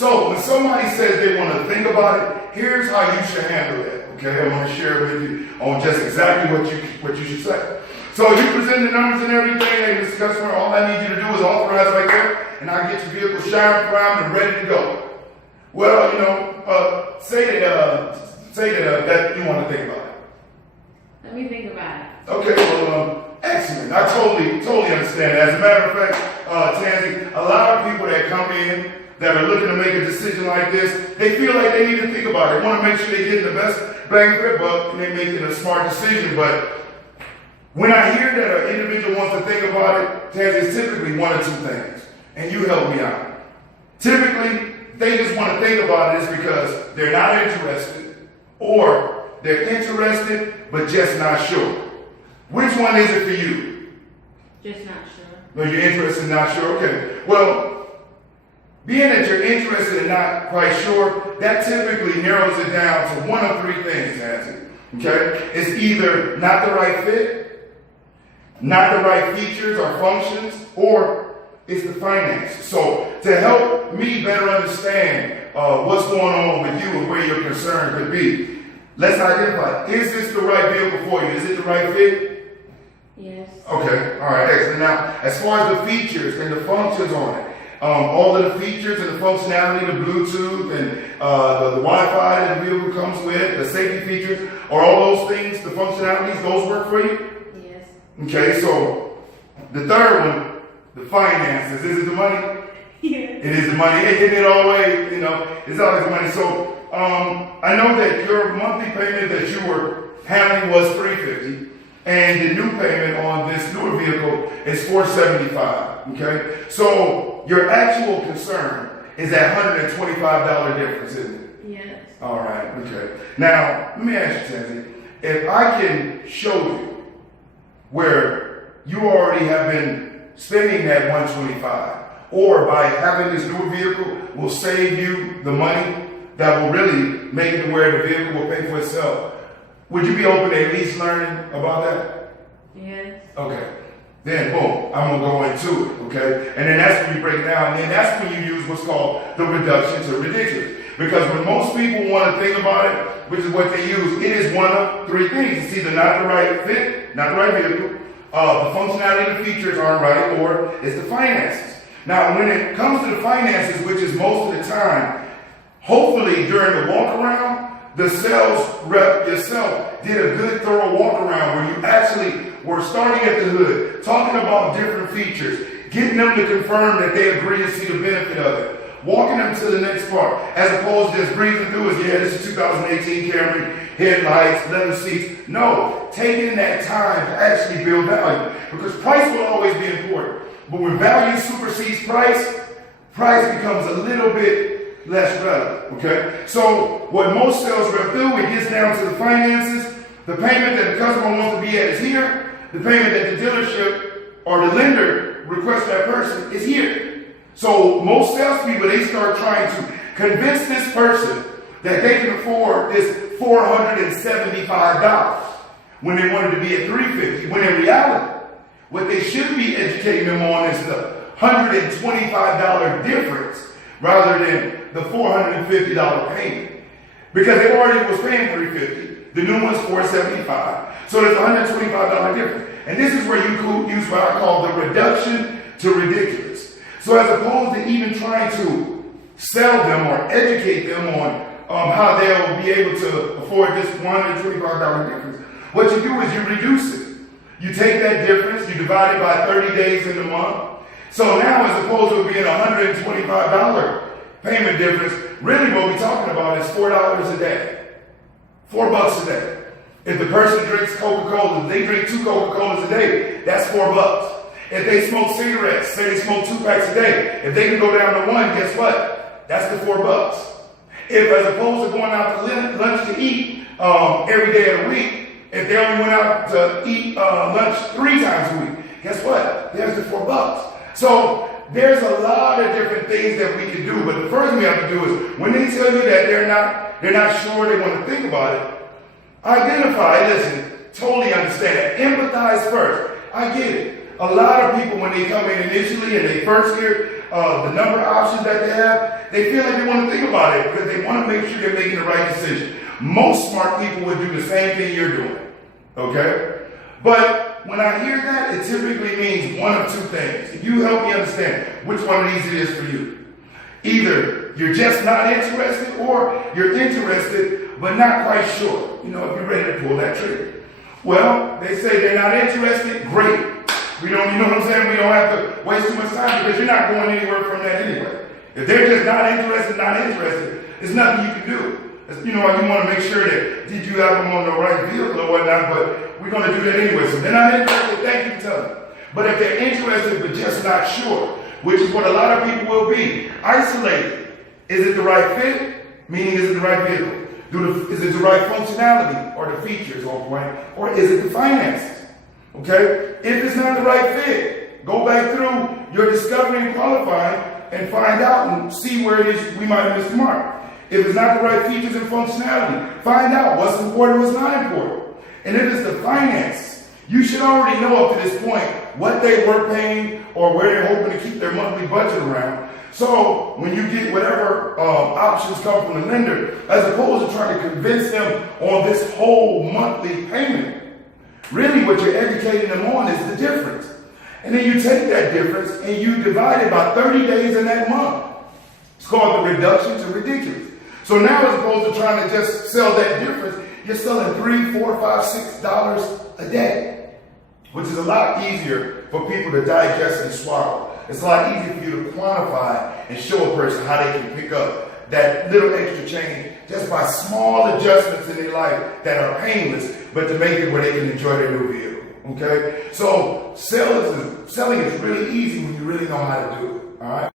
So when somebody says they want to think about it, here's how you should handle it. Okay, I'm going to share with you on just exactly what you should say. So you present the numbers and everything, and this customer, all I need you to do is authorize right there, and I get your vehicle shine, primed, and ready to go. Well, say that you want to think about it. Let me think about it. Okay, well, excellent. I totally understand that. As a matter of fact, Tansy, a lot of people that come in that are looking to make a decision like this, they feel like they need to think about it. They want to make sure they're getting the best bang for their buck and they're making a smart decision. But when I hear that an individual wants to think about it, Tansy, it's typically one or two things. And you help me out. Typically, they just want to think about it is because they're not interested, or they're interested but just not sure. Which one is it for you? Just not sure. No, you're interested and not sure? Okay. Well, being that you're interested and not quite sure, that typically narrows it down to one of three things, Nancy. Okay? It's either not the right fit, not the right features or functions, or it's the finances. So to help me better understand what's going on with you and where your concern could be, let's identify, is this the right vehicle for you? Is it the right fit? Yes. Okay, all right, excellent. Now, as far as the features and the functions on it, all of the features and the functionality, the Bluetooth and the Wi-Fi that the vehicle comes with, the safety features, are all those things, the functionalities, those work for you? Yes. Okay, so the third one, the finances. Is it the money? Yes. It is the money. It always, it's always the money. So I know that your monthly payment that you were handling was $350, and the new payment on this newer vehicle is $475. Okay, so your actual concern is that $125 difference, isn't it? Yes. All right. Okay. Now let me ask you, Tansy, if I can show you where you already have been spending that $125, or by having this newer vehicle will save you the money that will really make it to where the vehicle will pay for itself, would you be open to at least learning about that? Yes. Okay. Then, boom, I'm going to go into it, okay? And then that's when you break it down, and then that's when you use what's called the reduction to ridiculous. Because when most people want to think about it, which is what they use, it is one of three things. It's either not the right fit, not the right vehicle, the functionality and the features aren't right, or it's the finances. Now, when it comes to the finances, which is most of the time, hopefully during the walk around, the sales rep yourself did a good thorough walk around where you actually were starting at the hood, talking about different features, getting them to confirm that they agree to see the benefit of it, walking them to the next part, as opposed to just breezing through it. Yeah, this is 2018 Camry, headlights, leather seats. No, taking that time to actually build value, because price will always be important. But when value supersedes price, price becomes a little bit less relevant, okay? So what most sales reps do, it gets down to the finances. The payment that the customer wants to be at is here. The payment that the dealership or the lender requests that person is here. So most salespeople, they start trying to convince this person that they can afford this $475 when they wanted to be at $350. When in reality, what they should be educating them on is the $125 difference rather than the $450 payment. Because they already was paying $350. The new one's $475. So there's a $125 difference. And this is where you could use what I call the reduction to ridiculous. So as opposed to even trying to sell them or educate them on how they'll be able to afford this $125 difference, what you do is you reduce it. You take that difference, you divide it by 30 days in the month. So now, as opposed to it being a $125 payment difference, really what we're talking about is $4 a day. $4 a day. If the person drinks Coca-Cola, they drink 2 Coca-Colas a day, that's $4. If they smoke cigarettes, say they smoke 2 packs a day, if they can go down to 1, guess what? That's the $4. If, as opposed to going out to lunch to eat every day of the week, if they only went out to eat lunch 3 times a week, guess what? There's the $4. So there's a lot of different things that we can do, but the first thing we have to do is when they tell you that they're not sure, they want to think about it, identify, listen, totally understand, empathize first. I get it. A lot of people, when they come in initially and they first hear the number of options that they have, they feel like they want to think about it because they want to make sure they're making the right decision. Most smart people would do the same thing you're doing, okay? But when I hear that, it typically means one of two things. If you help me understand which one of these it is for you. Either you're just not interested or you're interested but not quite sure, if you're ready to pull that trigger. Well, they say they're not interested, great. You know what I'm saying? We don't have to waste too much time because you're not going anywhere from that anyway. If they're just not interested, there's nothing you can do. You want to make sure that did you have them on the right vehicle or whatnot, but we're going to do that anyway. So they're not interested, thank you for telling them. But if they're interested but just not sure, which is what a lot of people will be, isolated. Is it the right fit? Meaning, is it the right vehicle? Is it the right functionality or the features on point? Or is it the finances? Okay? If it's not the right fit, go back through your discovery and qualifying and find out and see where it is we might have missed the mark. If it's not the right features and functionality, find out what's important, what's not important. And if it's the finances, you should already know up to this point what they were paying or where they're hoping to keep their monthly budget around. So when you get whatever options come from the lender, as opposed to trying to convince them on this whole monthly payment, really what you're educating them on is the difference. And then you take that difference and you divide it by 30 days in that month. It's called the reduction to ridiculous. So now as opposed to trying to just sell that difference, you're selling $3, $4, $5, $6 a day, which is a lot easier for people to digest and swallow. It's a lot easier for you to quantify and show a person how they can pick up that little extra change just by small adjustments in their life that are painless, but to make it where they can enjoy their new vehicle. Okay? So selling is really easy when you really know how to do it. All right?